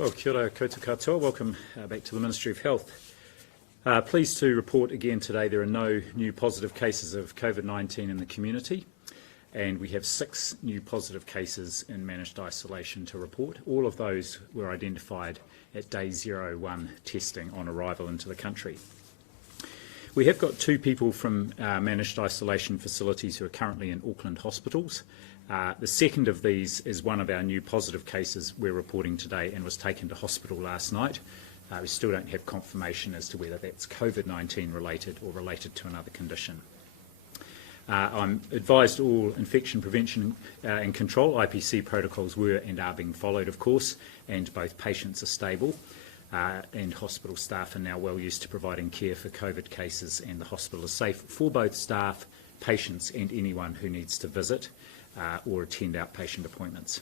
Well, kia ora koutou katoa. Welcome back to the Ministry of Health. Pleased to report again today there are no new positive cases of Covid-19 in the community, and we have 6 new positive cases in managed isolation to report. All of those were identified at day 01 testing on arrival into the country. We have got 2 people from managed isolation facilities who are currently in Auckland hospitals. The second of these is one of our new positive cases we're reporting today and was taken to hospital last night. We still don't have confirmation as to whether that's Covid-19 related or related to another condition. I'm advised all infection prevention and control IPC protocols were and are being followed, of course, and both patients are stable and hospital staff are now well used to providing care for COVID cases, and the hospital is safe for both staff, patients and anyone who needs to visit or attend outpatient appointments.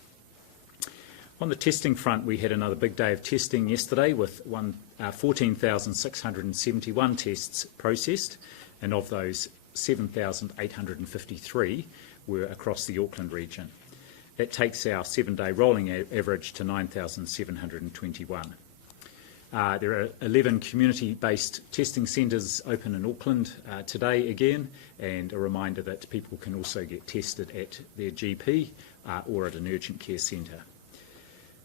On the testing front, we had another big day of testing yesterday with 14,671 tests processed, and of those 7,853 were across the Auckland region. That takes our 7-day rolling average to 9,721. There are 11 community-based testing centres open in Auckland today again, and a reminder that people can also get tested at their GP or at an urgent care centre.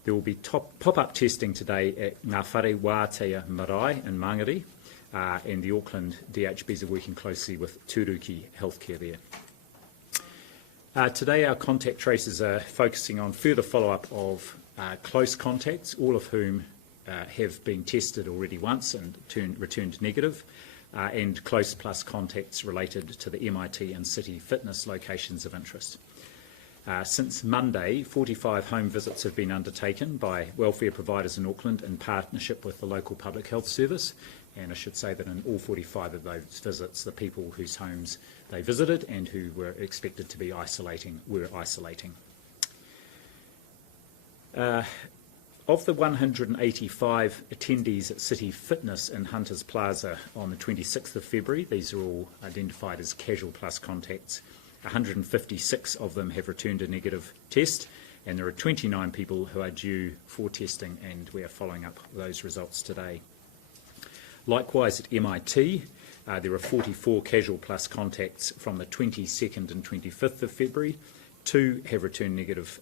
There will be pop-up testing today at Ngā Whare Wātea Marae in Mangere, and the Auckland DHBs are working closely with Tūruki Healthcare there. Today our contact tracers are focusing on further follow-up of close contacts, all of whom have been tested already once and returned negative, and close plus contacts related to the MIT and city fitness locations of interest. Since Monday, 45 home visits have been undertaken by welfare providers in Auckland in partnership with the local public health service, and I should say that in all 45 of those visits, the people whose homes they visited and who were expected to be isolating were isolating. Of the 185 attendees at City Fitness in Hunters Plaza on the 26th of February, these are all identified as casual plus contacts. 156 of them have returned a negative test, and there are 29 people who are due for testing, and we are following up those results today. Likewise at MIT, there are 44 casual plus contacts from the 22nd and 25th of February. 2 have returned negative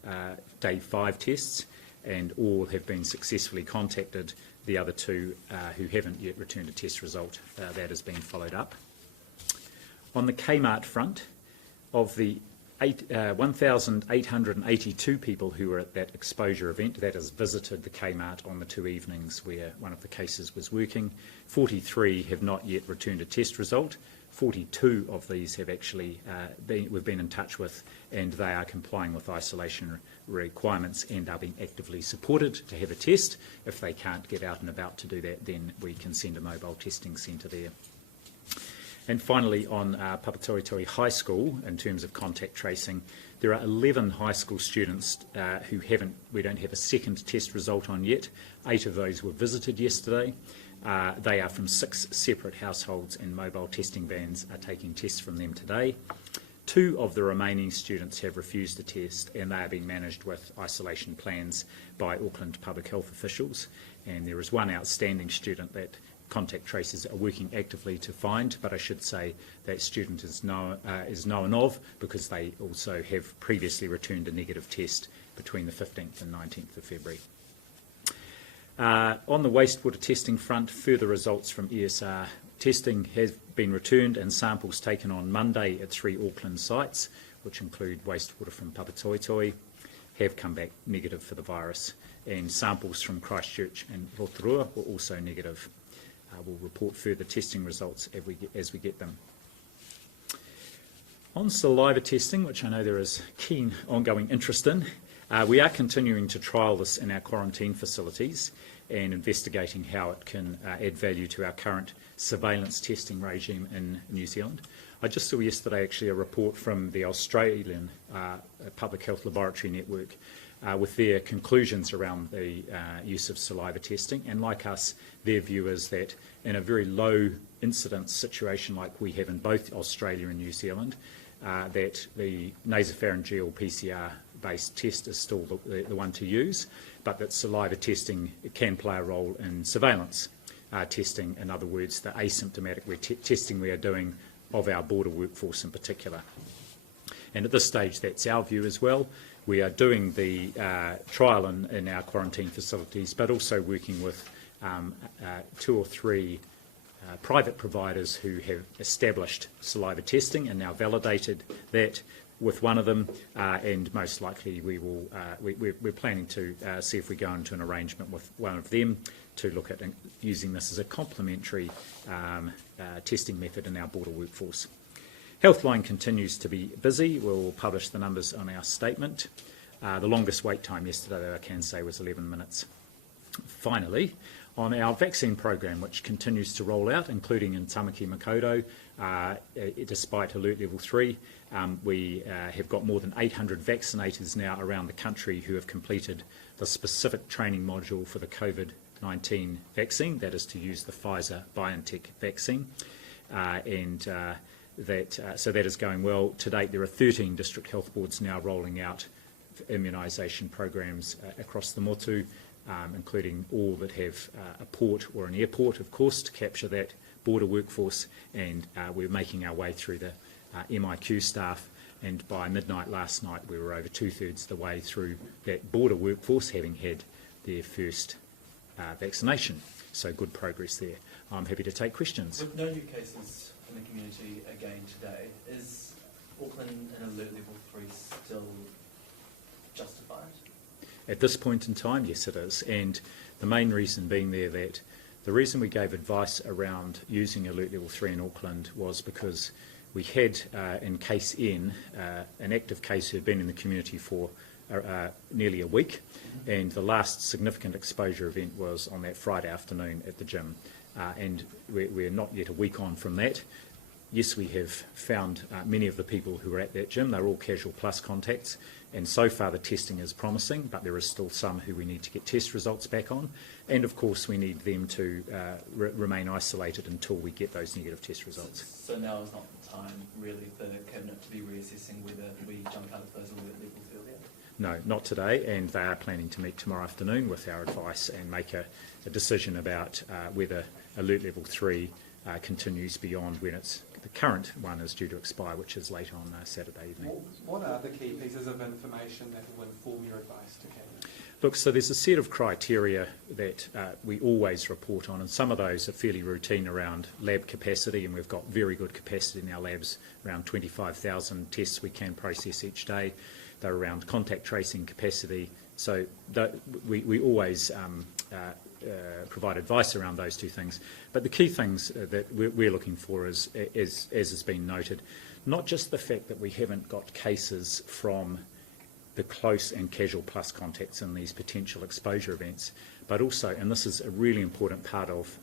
day 5 tests, and all have been successfully contacted. The other 2 who haven't yet returned a test result, that has been followed up. On the Kmart front, of the 1,882 people who were at that exposure event, that has visited the Kmart on the 2 evenings where one of the cases was working, 43 have not yet returned a test result. 42 of these have actually we've been in touch with, and they are complying with isolation requirements and are being actively supported to have a test. If they can't get out and about to do that, then we can send a mobile testing centre there. And finally, on Papatoetoe High School, in terms of contact tracing, there are 11 high school students we don't have a second test result on yet. 8 of those were visited yesterday. They are from 6 separate households, and mobile testing vans are taking tests from them today. 2 of the remaining students have refused to test, and they are being managed with isolation plans by Auckland public health officials. And there is 1 outstanding student that contact tracers are working actively to find, but I should say that student is known of because they also have previously returned a negative test between the 15th and 19th of February. On the wastewater testing front, further results from ESR testing have been returned, and samples taken on Monday at 3 Auckland sites, which include wastewater from Papatoetoe, have come back negative for the virus, and samples from Christchurch and Rotorua were also negative. We'll report further testing results as we get them. On saliva testing, which I know there is keen ongoing interest in, we are continuing to trial this in our quarantine facilities and investigating how it can add value to our current surveillance testing regime in New Zealand. I just saw yesterday actually a report from the Australian Public Health Laboratory Network with their conclusions around the use of saliva testing, and like us, their view is that in a very low incidence situation like we have in both Australia and New Zealand, that the nasopharyngeal PCR based test is still the one to use, but that saliva testing can play a role in surveillance testing. In other words, the asymptomatic testing we are doing of our border workforce in particular. And at this stage, that's our view as well. We are doing the trial in our quarantine facilities, but also working with 2 or 3 private providers who have established saliva testing and now validated that with one of them, and most likely we're planning to see if we go into an arrangement with one of them to look at using this as a complementary testing method in our border workforce. Healthline continues to be busy. We'll publish the numbers on our statement. The longest wait time yesterday, though, I can say, was 11 minutes. Finally, on our vaccine program, which continues to roll out, including in Tamaki Makaurau, despite Alert Level 3, we have got more than 800 vaccinators now around the country who have completed the specific training module for the Covid-19 vaccine, that is to use the Pfizer-BioNTech vaccine. So that is going well. To date, there are 13 district health boards now rolling out immunisation programs across the motu, including all that have a port or an airport, of course, to capture that border workforce. And we're making our way through the MIQ staff. And by midnight last night, we were over 2/3 the way through that border workforce, having had their first vaccination. So good progress there. I'm happy to take questions. With no new cases in the community again today, is Auckland in Alert Level 3 still justified? At this point in time, yes, it is. And the main reason being there that the reason we gave advice around using Alert Level 3 in Auckland was because we had, in case N, an active case who had been in the community for nearly a week, and the last significant exposure event was on that Friday afternoon at the gym. And we're not yet a week on from that. Yes, we have found many of the people who were at that gym. They're all casual plus contacts, and so far the testing is promising, but there is still some who we need to get test results back on. And of course we need them to remain isolated until we get those negative test results. So now is not the time really for the Cabinet to be reassessing whether we jump out of those alert levels earlier? No, not today, and they are planning to meet tomorrow afternoon with our advice and make a decision about whether Alert Level 3 continues beyond when the current one is due to expire, which is later on Saturday evening. What are the key pieces of information that will inform your advice to Cabinet? Look, so there's a set of criteria that we always report on, and some of those are fairly routine around lab capacity, and we've got very good capacity in our labs, around 25,000 tests we can process each day. They're around contact tracing capacity. So we always provide advice around those two things. But the key things that we're looking for is, as has been noted, not just the fact that we haven't got cases from the close and casual plus contacts in these potential exposure events, but also, and this is a really important part of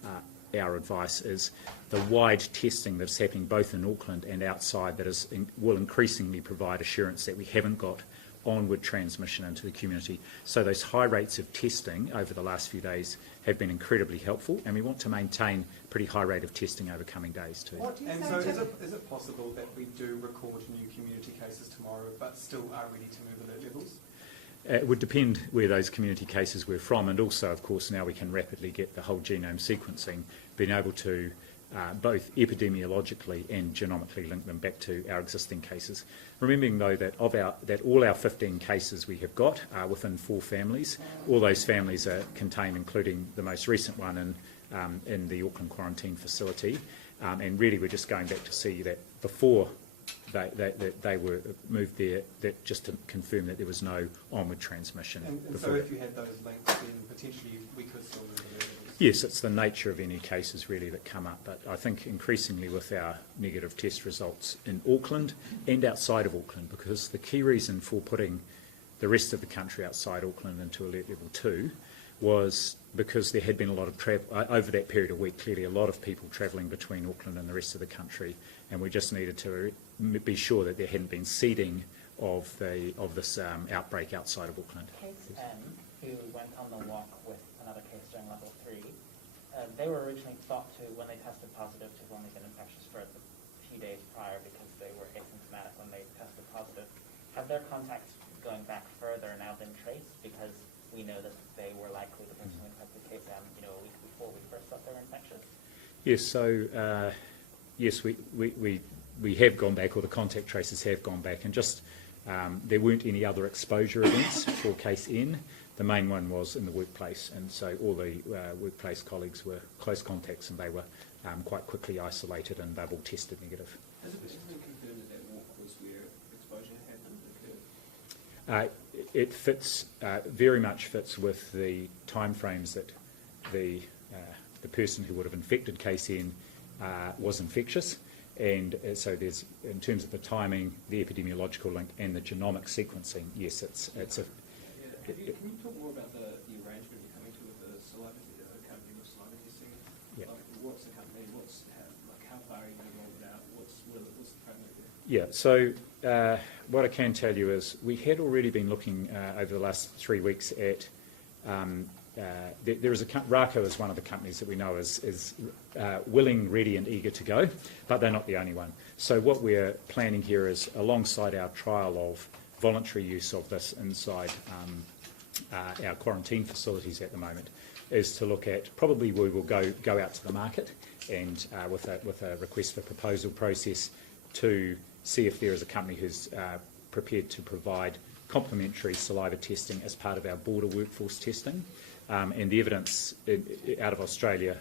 our advice, is the wide testing that's happening both in Auckland and outside that will increasingly provide assurance that we haven't got onward transmission into the community. So those high rates of testing over the last few days have been incredibly helpful, and we want to maintain a pretty high rate of testing over coming days too. And so is it possible that we do record new community cases tomorrow but still are ready to move alert levels? It would depend where those community cases were from, and also, of course, now we can rapidly get the whole genome sequencing, being able to both epidemiologically and genomically link them back to our existing cases. Remembering, though, that all our 15 cases we have got are within 4 families. All those families are contained, including the most recent one in the Auckland quarantine facility. And really, we're just going back to see that before they were moved there, that just to confirm that there was no onward transmission. And so if you had those links, then potentially we could still move alert levels? Yes, it's the nature of any cases really that come up, but I think increasingly with our negative test results in Auckland and outside of Auckland, because the key reason for putting the rest of the country outside Auckland into Alert Level 2 was because there had been a lot of travel over that period of week, clearly a lot of people travelling between Auckland and the rest of the country, and we just needed to be sure that there hadn't been seeding of this outbreak outside of Auckland. Case M, who went on the walk with another case during Level 3, they were originally thought to, when they tested positive, to have only been infectious for the few days prior because they were asymptomatic when they tested positive. Have their contacts going back further now been traced because we know that they were likely the person who infected KSM, a week before we first thought they were infectious? Yes, so yes, we have gone back, or the contact tracers have gone back, and just there weren't any other exposure events for case N. The main one was in the workplace, and so all the workplace colleagues were close contacts, and they were quite quickly isolated, and they've all tested negative. Has it been confirmed that walk was where exposure happened? It fits, very much fits with the timeframes that the person who would have infected case N was infectious. And so there's, in terms of the timing, the epidemiological link and the genomic sequencing, yes, it's a... Can you talk more about the arrangement you're coming to with the saliva, company with saliva testing? Yeah. Like, what's the company, how far are you going to roll it out, what's the framework there? Yeah, so what I can tell you is we had already been looking over the last 3 weeks at there is RACO is one of the companies that we know is willing, ready and eager to go, but they're not the only one. So what we're planning here is, alongside our trial of voluntary use of this inside our quarantine facilities at the moment, is to look at, probably we will go out to the market and with a request for proposal process to see if there is a company who's prepared to provide complementary saliva testing as part of our border workforce testing. And the evidence out of Australia,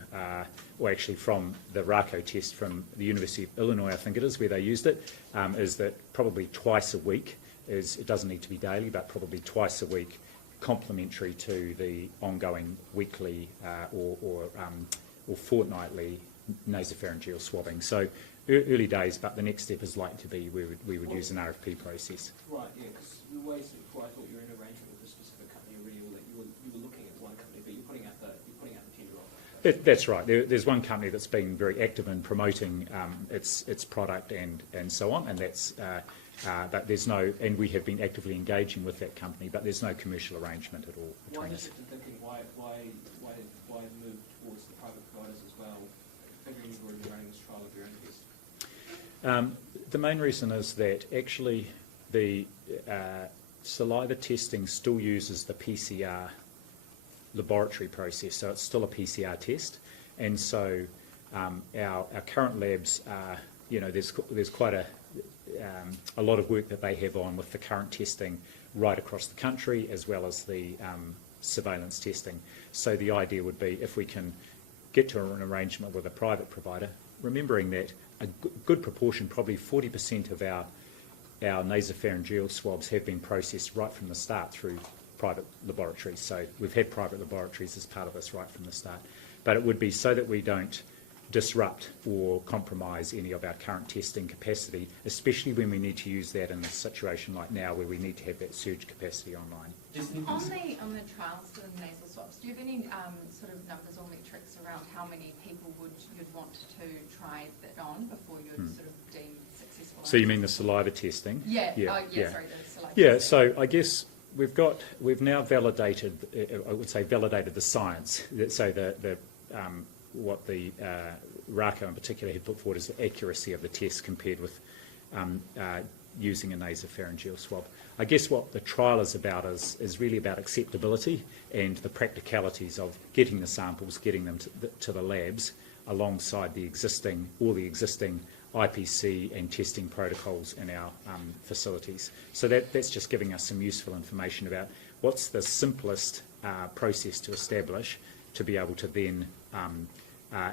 or actually from the RACO test from the University of Illinois, I think it is, where they used it, is that probably twice a week it doesn't need to be daily, but probably twice a week, complementary to the ongoing weekly or fortnightly nasopharyngeal swabbing. So early days, but the next step is likely to be we would use an RFP process. Right, yeah, because the way before I thought you were in arrangement with a specific company already, or that you were looking at one company, but you're putting out the tender offer. That's right. There's one company that's been very active in promoting its product and so on, and that's but there's no, and we have been actively engaging with that company, but there's no commercial arrangement at all between us. Why move towards the private providers as well, figuring you've already been running this trial of your own test? The main reason is that actually the saliva testing still uses the PCR laboratory process, so it's still a PCR test, and so our current labs are, there's quite a lot of work that they have on with the current testing right across the country, as well as the surveillance testing. So the idea would be, if we can get to an arrangement with a private provider, remembering that a good proportion, probably 40% of our nasopharyngeal swabs have been processed right from the start through private laboratories. So we've had private laboratories as part of this right from the start. But it would be so that we don't disrupt or compromise any of our current testing capacity, especially when we need to use that in a situation like now where we need to have that surge capacity online. On the trials for the nasal swabs, do you have any sort of numbers or metrics around how many people you'd want to try that on before you'd sort of deem successful? So you mean the saliva testing? Yeah. Yeah. Sorry, the saliva Yeah. testing. So I guess we've now validated, I would say, validated the science. So what the RACO in particular had put forward is the accuracy of the test compared with using a nasopharyngeal swab. I guess what the trial is about is really about acceptability and the practicalities of getting the samples, getting them to the labs alongside all the existing IPC and testing protocols in our facilities. So that's just giving us some useful information about what's the simplest process to establish to be able to then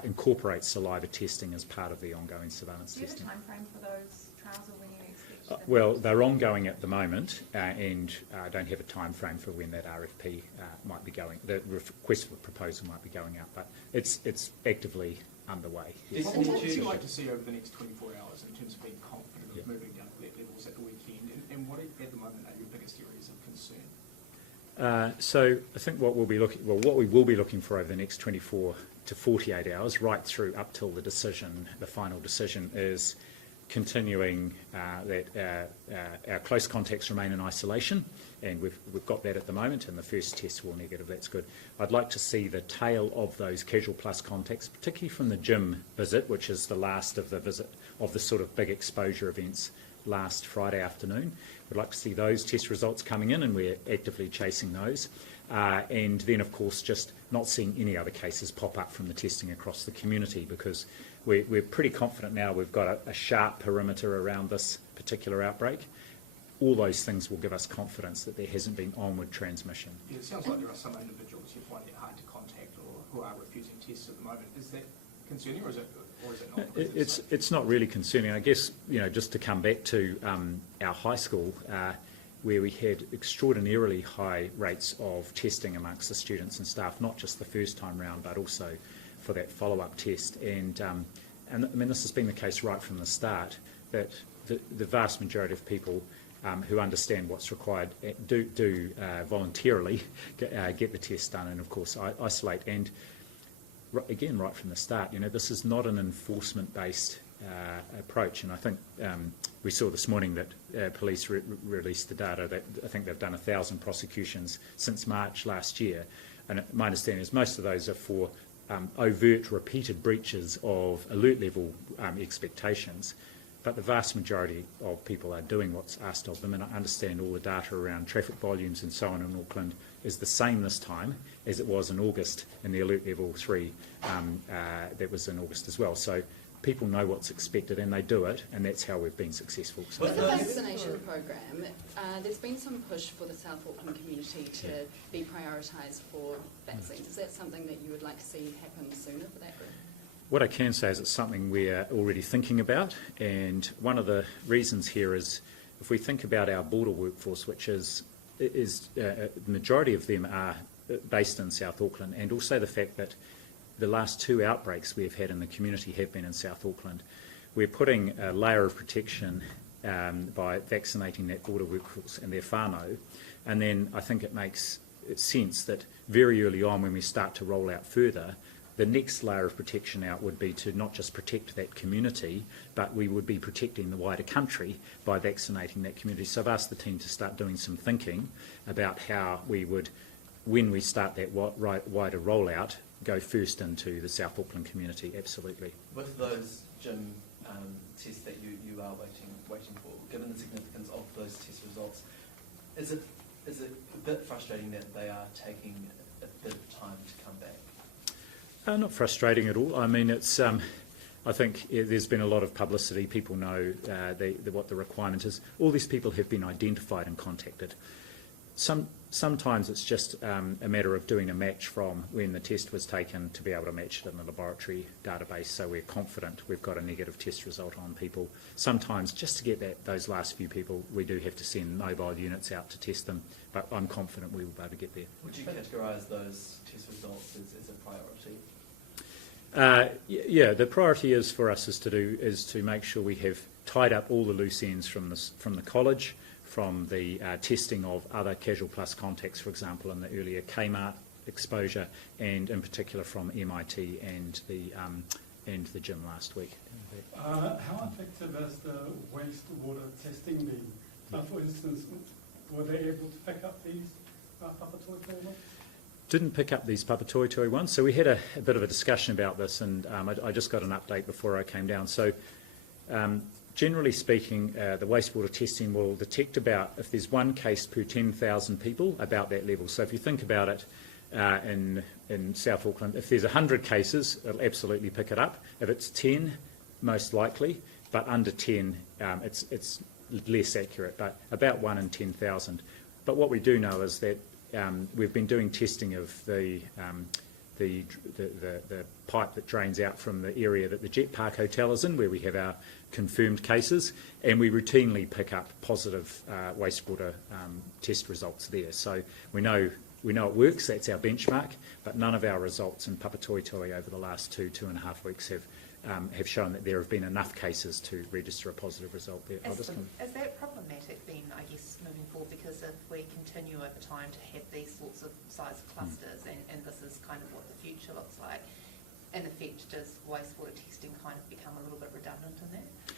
incorporate saliva testing as part of the ongoing surveillance testing. Do you have a time frame for those trials, or when you expect them? Well, they're ongoing at the moment, and I don't have a time frame for when that RFP might be going. The request for proposal might be going out, but it's actively underway. Yes. What would you like to see over the next 24 hours in terms of being confident of moving down to that levels at the weekend, and what at the moment are your biggest areas of concern? So I think what we will be looking for over the next 24 to 48 hours, right through up till the final decision, is continuing that our close contacts remain in isolation, and we've got that at the moment, and the first tests were negative. That's good. I'd like to see the tail of those casual plus contacts, particularly from the gym visit, which is the last of the sort of big exposure events, last Friday afternoon. We'd like to see those test results coming in, and we're actively chasing those. And then, of course, just not seeing any other cases pop up from the testing across the community, because we're pretty confident now we've got a sharp perimeter around this particular outbreak. All those things will give us confidence that there hasn't been onward transmission. Yeah, it sounds like there are some individuals who find it hard to contact or who are refusing tests at the moment. Is that concerning, or is it not? It's not really concerning. I guess, just to come back to our high school, where we had extraordinarily high rates of testing amongst the students and staff, not just the first time round, but also for that follow-up test. And I mean, this has been the case right from the start, that the vast majority of people who understand what's required do voluntarily get the test done, and of course isolate. And again, right from the start, this is not an enforcement-based approach. And I think we saw this morning that police released the data that I think they've done 1,000 prosecutions since March last year. And my understanding is most of those are for overt, repeated breaches of alert level expectations. But the vast majority of people are doing what's asked of them, and I understand all the data around traffic volumes and so on in Auckland is the same this time as it was in August in the Alert Level 3 that was in August as well. So people know what's expected and they do it, and that's how we've been successful. So with the vaccination program, there's been some push for the South Auckland community to be prioritised for vaccines. Is that something that you would like to see happen sooner for that group? What I can say is it's something we're already thinking about, and one of the reasons here is if we think about our border workforce, which is the majority of them are based in South Auckland, and also the fact that the last 2 outbreaks we've had in the community have been in South Auckland, we're putting a layer of protection by vaccinating that border workforce and their whānau, and then I think it makes sense that very early on when we start to roll out further, the next layer of protection out would be to not just protect that community, but we would be protecting the wider country by vaccinating that community. So I've asked the team to start doing some thinking about how we would, when we start that wider rollout, go first into the South Auckland community, absolutely. With those, Jim, tests that you are waiting for, given the significance of those test results, is it a bit frustrating that they are taking a bit of time to come back? Not frustrating at all. I mean, it's. I think there's been a lot of publicity. People know what the requirement is. All these people have been identified and contacted. Sometimes it's just a matter of doing a match from when the test was taken to be able to match it in the laboratory database, so we're confident we've got a negative test result on people. Sometimes, just to get those last few people, we do have to send mobile units out to test them, but I'm confident we will be able to get there. Would you categorise those test results as a priority? Yeah, the priority is for us is to make sure we have tied up all the loose ends from the college, from the testing of other casual plus contacts, for example, in the earlier Kmart exposure, and in particular from MIT and the gym last week. How effective has the wastewater testing been? For instance, were they able to pick up these papatoetoe ones? Didn't pick up these papatoetoe ones, so we had a bit of a discussion about this, and I just got an update before I came down. So generally speaking, the wastewater testing will detect about, if there's 1 case per 10,000 people, about that level. So if you think about it in South Auckland, if there's 100 cases, it'll absolutely pick it up. If it's 10, most likely, but under 10, it's less accurate, but about 1 in 10,000. But what we do know is that we've been doing testing of the pipe that drains out from the area that the Jet Park Hotel is in, where we have our confirmed cases, and we routinely pick up positive wastewater test results there. So we know it works. That's our benchmark. But none of our results in papatoetoe over the last 2.5 weeks have shown that there have been enough cases to register a positive result there. Is that problematic then, I guess, moving forward, because if we continue over time to have these sorts of size clusters, and this is kind of what the future looks like, in effect, does wastewater testing kind of become a little bit redundant in that?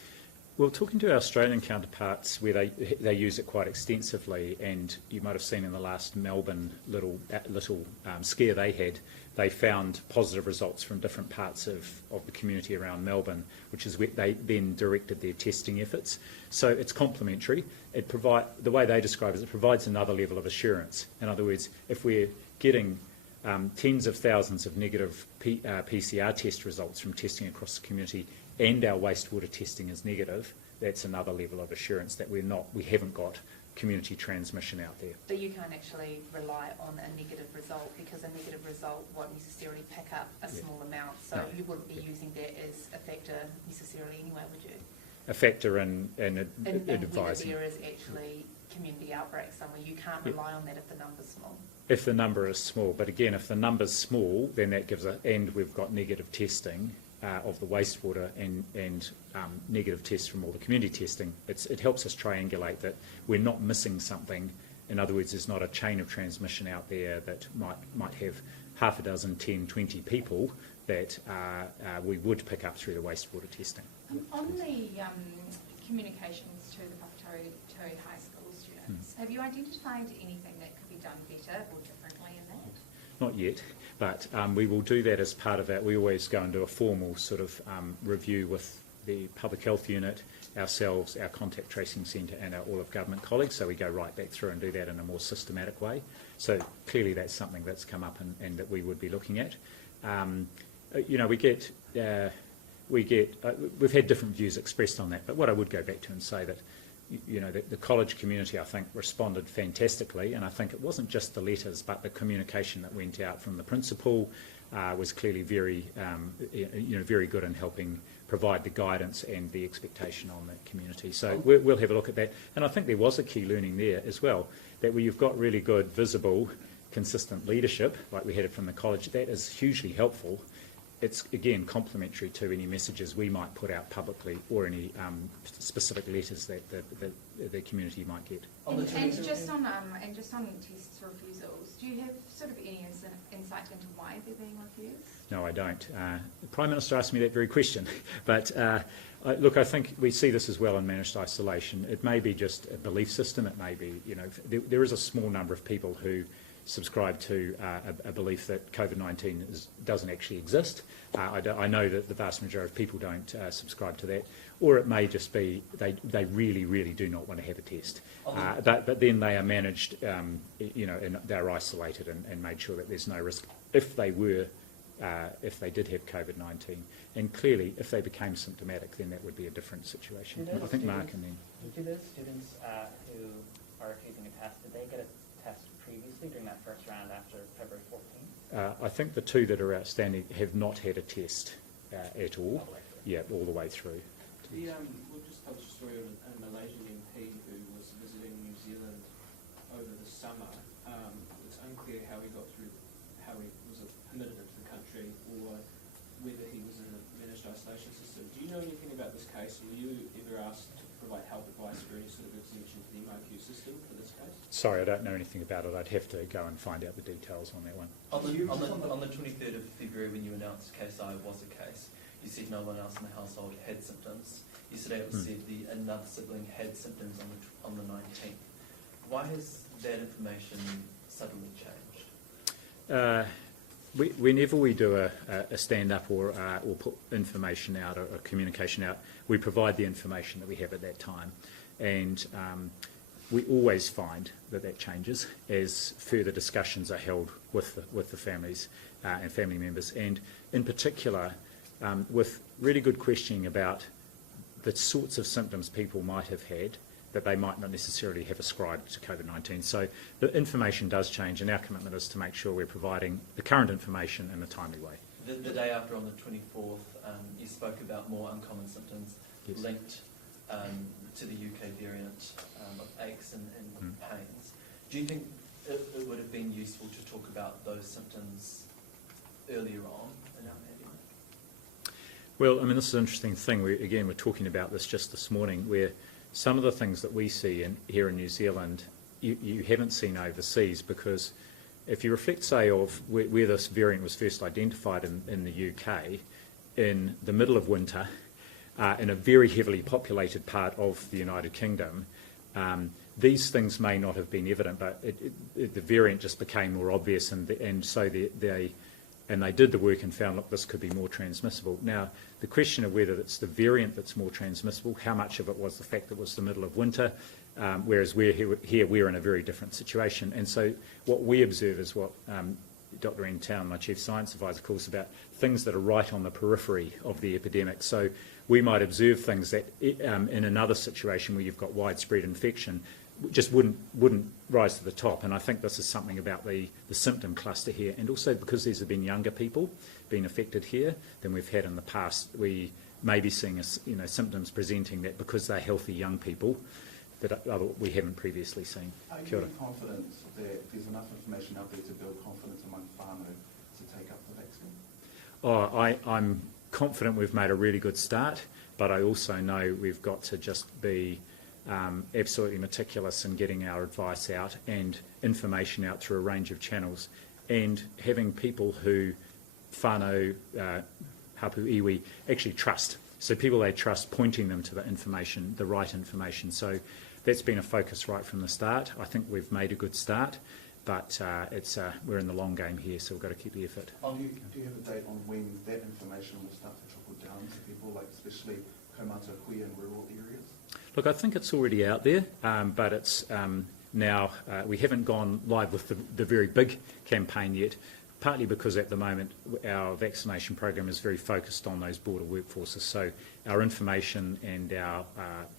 Well, talking to our Australian counterparts, where they use it quite extensively, and you might have seen in the last Melbourne little scare they had, they found positive results from different parts of the community around Melbourne, which is where they then directed their testing efforts. So it's complementary. The way they describe it provides another level of assurance. In other words, if we're getting tens of thousands of negative PCR test results from testing across the community, and our wastewater testing is negative, that's another level of assurance that we haven't got community transmission out there. But you can't actually rely on a negative result, because a negative result won't necessarily pick up a small amount, so No. you wouldn't be using that as a factor necessarily anyway, would you? A factor in And whether advising. there is actually community outbreak somewhere, you can't rely on that if the number's small. If the number is small, but again, if the number's small, then that gives and we've got negative testing of the wastewater and negative tests from all the community testing, it helps us triangulate that we're not missing something. In other words, there's not a chain of transmission out there that might have half a dozen, 10, 20 people that we would pick up through the wastewater testing. On the communications to the Whakatau High School students, have you identified anything that could be done better or differently in that? Not yet, but we will do that as part of that. We always go and do a formal sort of review with the Public Health Unit, ourselves, our Contact Tracing Centre and our all of government colleagues, so we go right back through and do that in a more systematic way. So clearly that's something that's come up and that we would be looking at. We've had different views expressed on that, but what I would go back to and say that the college community, I think, responded fantastically, and I think it wasn't just the letters, but the communication that went out from the principal was clearly very good in helping provide the guidance and the expectation on the community. So we'll have a look at that, and I think there was a key learning there as well, that where you've got really good, visible, consistent leadership, like we had it from the college, that is hugely helpful. It's, again, complementary to any messages we might put out publicly or any specific letters that the community might get. And just on test refusals, do you have sort of any insight into why they're being refused? No, I don't. The Prime Minister asked me that very question. But look, I think we see this as well in managed isolation. It may be just a belief system. It may be, there is a small number of people who subscribe to a belief that COVID-19 doesn't actually exist. I know that the vast majority of people don't subscribe to that. Or it may just be they really, really do not want to have a test. But then they are managed, and they're isolated and made sure that there's no risk if they did have COVID-19. And clearly, if they became symptomatic, then that would be a different situation. I think Mark and then... Do those students who are refusing a test, did they get a test previously during that first round after February 14th? I think the two that are outstanding have not had a test at all. Yeah, all the way through. We'll just tell a story of a Malaysian MP who was visiting New Zealand over the summer. It's unclear how he was permitted into the country or whether he was in the managed isolation system. Do you know anything about this case? Were you ever asked to provide help advice for any sort of exemption to the MIQ system for this case? Sorry, I don't know anything about it. I'd have to go and find out the details on that one. On the 23rd of February, when you announced case I was a case, you said no one else in the household had symptoms. Yesterday it was said another sibling had symptoms on the 19th. Why has that information suddenly changed? Whenever we do a stand-up or put information out or communication out, we provide the information that we have at that time. And we always find that changes as further discussions are held with the families and family members. And in particular, with really good questioning about the sorts of symptoms people might have had that they might not necessarily have ascribed to COVID-19. So the information does change, and our commitment is to make sure we're providing the current information in a timely way. The day after, on the 24th, you spoke about more uncommon symptoms linked to the UK variant of aches and pains. Do you think it would have been useful to talk about those symptoms earlier on in our meeting? Well, I mean, this is an interesting thing. We're talking about this just this morning, where some of the things that we see here in New Zealand, you haven't seen overseas, because if you reflect, say, of where this variant was first identified in the UK, in the middle of winter, in a very heavily populated part of the United Kingdom, these things may not have been evident, but the variant just became more obvious, and so they did the work and found, look, this could be more transmissible. Now, the question of whether it's the variant that's more transmissible, how much of it was the fact that it was the middle of winter, whereas we're in a very different situation. And so what we observe is what Dr. Ian Town, my Chief Science Advisor, calls about things that are right on the periphery of the epidemic. So we might observe things that in another situation where you've got widespread infection just wouldn't rise to the top. And I think this is something about the symptom cluster here, and also because there's been younger people being affected here than we've had in the past. We may be seeing symptoms presenting that because they're healthy young people that we haven't previously seen. Are you confident that there's enough information out there to build confidence among whānau to take up the vaccine? I'm confident we've made a really good start, but I also know we've got to just be absolutely meticulous in getting our advice out and information out through a range of channels, and having people who whānau, hapu iwi, actually trust. So people they trust, pointing them to the information, the right information. So that's been a focus right from the start. I think we've made a good start, but we're in the long game here, so we've got to keep the effort. Do you have a date on when that information will start to trickle down to people, like especially kaumata koe in rural areas? Look, I think it's already out there, but it's now we haven't gone live with the very big campaign yet, partly because at the moment our vaccination program is very focused on those border workforces. So our information and our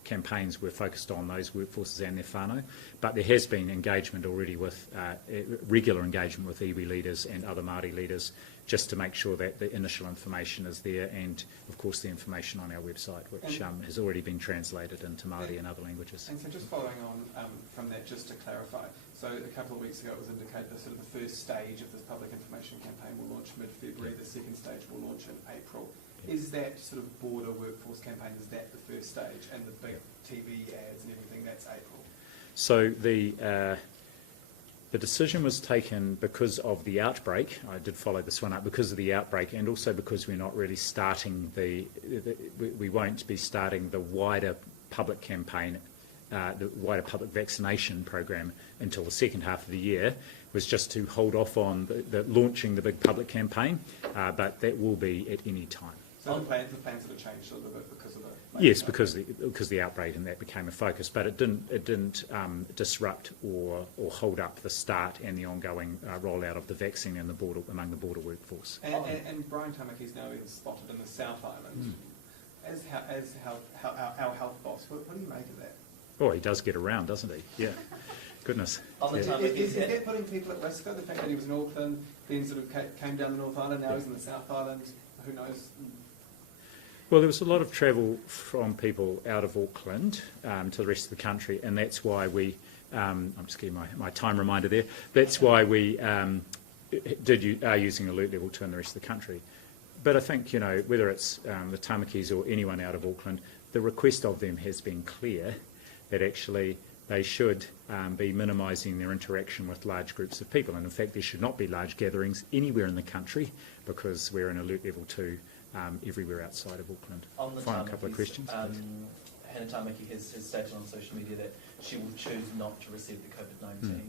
campaigns were focused on those workforces and their whānau, but there has been engagement already with regular engagement with iwi leaders and other Māori leaders, just to make sure that the initial information is there, and of course the information on our website, which has already been translated into Māori and other languages. And so just following on from that, just to clarify, so a couple of weeks ago it was indicated that sort of the first stage of this public information campaign will launch mid-February, the second stage will launch in April. Is that sort of border workforce campaign, is that the first stage, and the big TV ads and everything, that's April? So the decision was taken because of the outbreak. I did follow this one up because of the outbreak, and also because we're not really starting we won't be starting the wider public campaign, the wider public vaccination program until the second half of the year. Was just to hold off on launching the big public campaign, but that will be at any time. So the plans sort of changed a little bit because of the... Yes, because the outbreak and that became a focus, but it didn't disrupt or hold up the start and the ongoing rollout of the vaccine and among the border workforce. And Brian Tamaki's now been spotted in the South Island. As our health boss, what do you make of that? Oh, he does get around, doesn't he? Yeah. Goodness. Is that putting people at risk, though, the fact that he was in Auckland, then sort of came down the North Island, now he's in the South Island, who knows? Well, there was a lot of travel from people out of Auckland to the rest of the country, and that's why we, I'm just getting my time reminder there, that's why we are using alert level 2 in the rest of the country. But I think, whether it's the Tamakis or anyone out of Auckland, the request of them has been clear that actually they should be minimising their interaction with large groups of people. And in fact, there should not be large gatherings anywhere in the country because we're in alert level 2 everywhere outside of Auckland. On the Final couple of questions. Hannah Tamaki has stated on social media that she will choose not to receive the COVID-19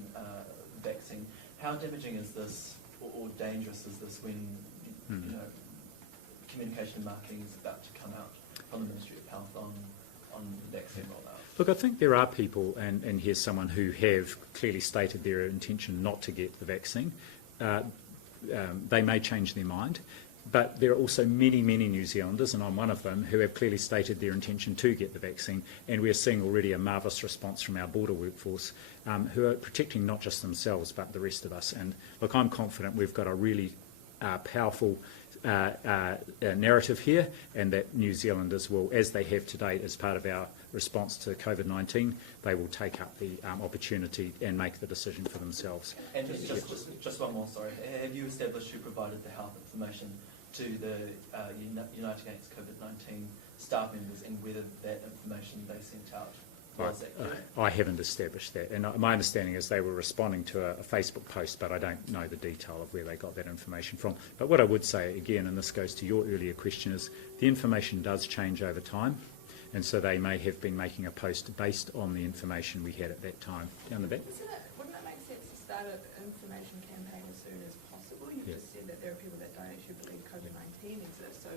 vaccine. How damaging is this, or dangerous is this when communication and marketing is about to come out from the Ministry of Health on vaccine rollout? Look, I think there are people, and here's someone who have clearly stated their intention not to get the vaccine. They may change their mind, but there are also many, many New Zealanders, and I'm one of them, who have clearly stated their intention to get the vaccine, and we're seeing already a marvellous response from our border workforce, who are protecting not just themselves, but the rest of us. And look, I'm confident we've got a really powerful narrative here, and that New Zealanders will, as they have to date as part of our response to COVID-19, they will take up the opportunity and make the decision for themselves. And just one more, sorry. Have you established who provided the health information to the United Against COVID-19 staff members, and whether that information they sent out Was that correct? I haven't established that, and my understanding is they were responding to a Facebook post, but I don't know the detail of where they got that information from. But what I would say, again, and this goes to your earlier question, is the information does change over time, and so they may have been making a post based on the information we had at that time. Down the back. Wouldn't it make sense to start an information campaign as soon as possible? You've just said that there are people that don't actually believe COVID-19 exists, so,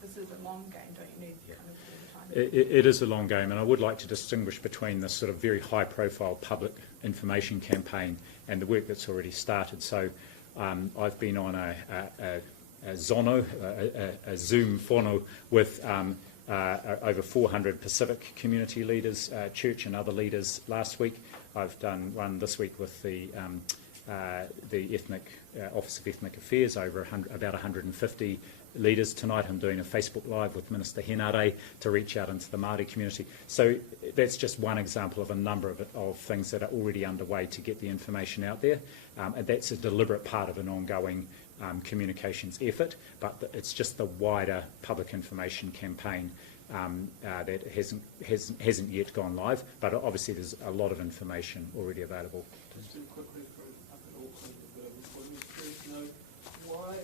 this is a long game, don't you need kind of all the time? It is a long game, and I would like to distinguish between this sort of very high-profile public information campaign and the work that's already started. So I've been on a Zono, a Zoom phono with over 400 Pacific community leaders, church and other leaders last week. I've done one this week with the Office of Ethnic Affairs, about 150 leaders. Tonight I'm doing a Facebook Live with Minister Henare to reach out into the Māori community. So that's just one example of a number of things that are already underway to get the information out there. And that's a deliberate part of an ongoing communications effort, but it's just the wider public information campaign that hasn't yet gone live, but obviously there's a lot of information already available. Just quickly from up in Auckland, but I was curious to know, why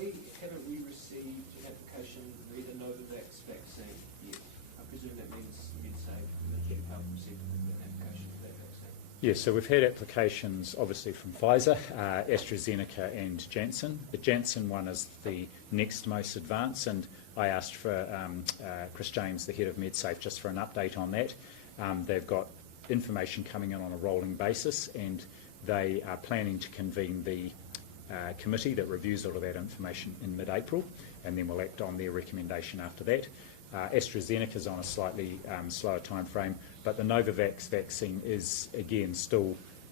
haven't we received an application for the Novavax vaccine yet? I presume that means MedSafe, Ministry of Health, received an application for that vaccine. Yes, so we've had applications obviously from Pfizer, AstraZeneca and Janssen. The Janssen one is the next most advanced, and I asked for Chris James, the head of MedSafe, just for an update on that. They've got information coming in on a rolling basis, and they are planning to convene the committee that reviews all of that information in mid-April, and then we'll act on their recommendation after that. AstraZeneca is on a slightly slower time frame, but the Novavax vaccine is, again,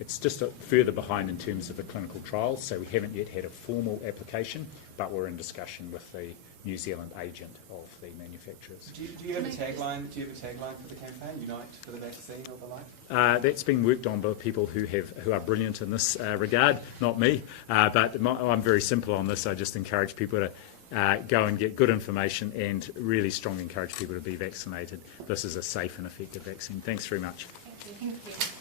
it's just further behind in terms of the clinical trials, so we haven't yet had a formal application, but we're in discussion with the New Zealand agent of the manufacturers. Do you have a tagline? Do you have a tagline for the campaign? Unite for the vaccine or the like? That's been worked on by people who are brilliant in this regard, not me. But I'm very simple on this. I just encourage people to go and get good information, and really strongly encourage people to be vaccinated. This is a safe and effective vaccine. Thanks very much. Thank you.